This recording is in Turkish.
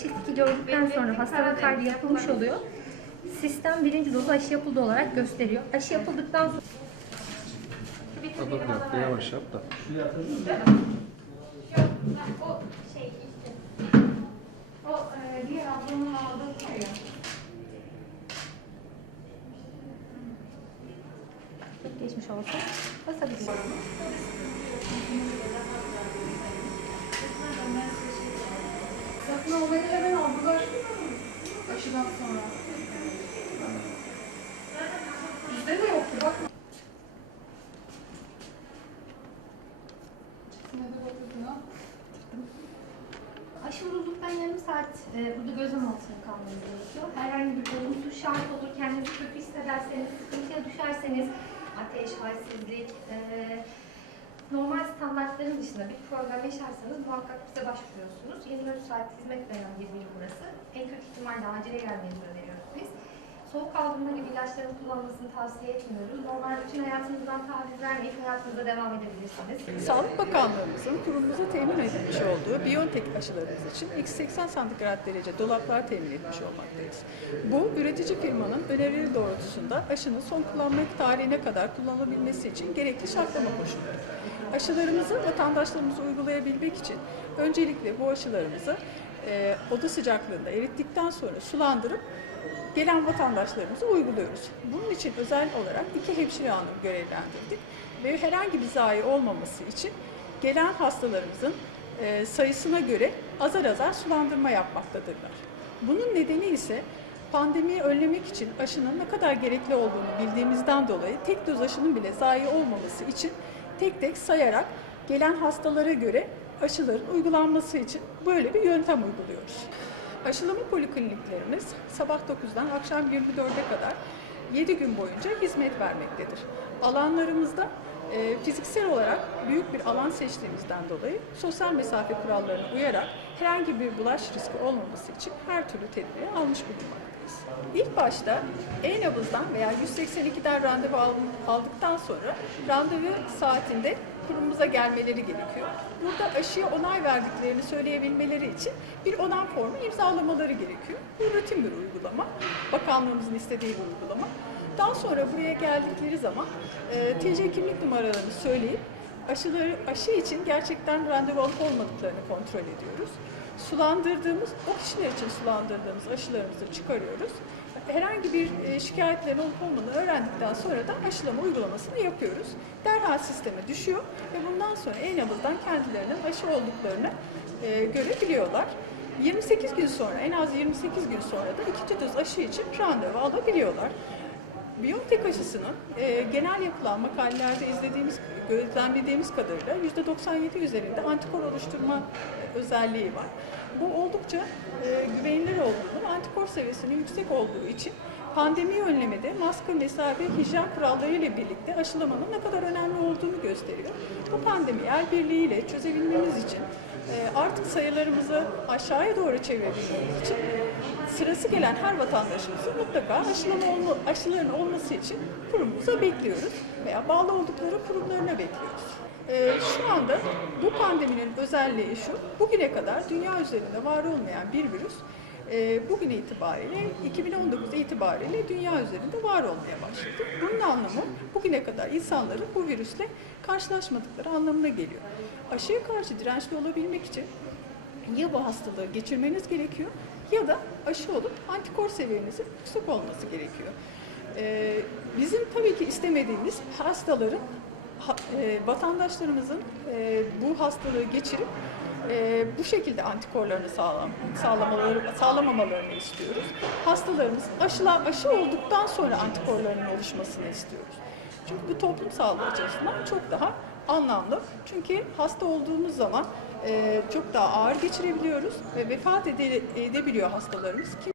eşitlik gördükten sonra hastalık kaydı yapılmış oluyor. Sistem birinci dozu aşı yapıldı olarak gösteriyor. Aşı yapıldıktan sonra yap, yavaş yap da. o şey işte o e, diğer ablamın aldığı şey ya. Çok geçmiş olsun. Basabilirim. Aşı vurulduktan yarım saat e, burada gözlem altında kalmanız gerekiyor. Herhangi bir olumsuz şart olur, kendinizi kötü hissederseniz, sıkıntıya düşerseniz, ateş, halsizlik, e, normal standartların dışında bir problem yaşarsanız muhakkak bize başvuruyorsunuz. 24 saat hizmet veren bir birim burası. En kötü ihtimalle acile gelmenizi öneriyoruz biz. Soğuk algınma gibi ilaçların kullanmasını tavsiye etmiyoruz. Normal bütün hayatınızdan taviz vermeyip hayatınıza devam edebilirsiniz. Sağlık Bakanlığımızın kurumumuza temin edilmiş olduğu Biontech aşılarımız için X80 santigrat derece dolaplar temin etmiş olmaktayız. Bu üretici firmanın önerileri doğrultusunda aşının son kullanma tarihine kadar kullanılabilmesi için gerekli şartlama koşuludur. Aşılarımızı vatandaşlarımıza uygulayabilmek için öncelikle bu aşılarımızı e, oda sıcaklığında erittikten sonra sulandırıp gelen vatandaşlarımıza uyguluyoruz. Bunun için özel olarak iki hemşire hanım görevlendirdik ve herhangi bir zayi olmaması için gelen hastalarımızın e, sayısına göre azar azar sulandırma yapmaktadırlar. Bunun nedeni ise pandemiyi önlemek için aşının ne kadar gerekli olduğunu bildiğimizden dolayı tek doz aşının bile zayi olmaması için tek tek sayarak gelen hastalara göre aşıların uygulanması için böyle bir yöntem uyguluyoruz. Aşılama polikliniklerimiz sabah 9'dan akşam 24'e kadar 7 gün boyunca hizmet vermektedir. Alanlarımızda e, fiziksel olarak büyük bir alan seçtiğimizden dolayı sosyal mesafe kurallarına uyarak herhangi bir bulaş riski olmaması için her türlü tedbiri almış bulunmaktayız. İlk başta e-nabızdan veya 182'den randevu al- aldıktan sonra randevu saatinde kurumumuza gelmeleri gerekiyor. Burada aşıya onay verdiklerini söyleyebilmeleri için bir onay formu imzalamaları gerekiyor. Bu rutin bir uygulama. Bakanlığımızın istediği bir uygulama. Daha sonra buraya geldikleri zaman e, TC kimlik numaralarını söyleyip aşıları aşı için gerçekten randevu alıp olmadıklarını kontrol ediyoruz. Sulandırdığımız, o kişiler için sulandırdığımız aşılarımızı çıkarıyoruz. Herhangi bir e, şikayetlerin olup olmadığını öğrendikten sonra da aşılama uygulamasını yapıyoruz. Derhal sisteme düşüyor ve bundan sonra e-nabızdan kendilerinin aşı olduklarını e, görebiliyorlar. 28 gün sonra, en az 28 gün sonra da ikinci doz aşı için randevu alabiliyorlar. Biontech aşısının e, genel yapılan makalelerde izlediğimiz, gözlemlediğimiz kadarıyla %97 üzerinde antikor oluşturma özelliği var. Bu oldukça e, güvenilir olduğunu, antikor seviyesinin yüksek olduğu için pandemiyi önlemede maske, mesafe, hijyen kuralları ile birlikte aşılamanın ne kadar önemli olduğunu gösteriyor. Bu pandemi el birliğiyle çözebilmemiz için artık sayılarımızı aşağıya doğru çevirebilmemiz için sırası gelen her vatandaşımızın mutlaka aşılama olma, aşıların olması için kurumumuza bekliyoruz veya bağlı oldukları kurumlarına bekliyoruz. Ee, şu anda bu pandeminin özelliği şu, bugüne kadar dünya üzerinde var olmayan bir virüs e, bugün itibariyle 2019 itibariyle dünya üzerinde var olmaya başladı. Bunun anlamı bugüne kadar insanların bu virüsle karşılaşmadıkları anlamına geliyor. Aşıya karşı dirençli olabilmek için ya bu hastalığı geçirmeniz gerekiyor ya da aşı olup antikor seviyenizin yüksek olması gerekiyor. Ee, bizim tabii ki istemediğimiz hastaların, ha- e, vatandaşlarımızın e, bu hastalığı geçirip e, bu şekilde antikorlarını sağlam, sağlamaları, sağlamamalarını istiyoruz. Hastalarımız aşılar, aşı olduktan sonra antikorlarının oluşmasını istiyoruz. Çünkü bu toplum sağlığı açısından çok daha anlamlı. Çünkü hasta olduğumuz zaman e, çok daha ağır geçirebiliyoruz ve vefat ede- edebiliyor hastalarımız.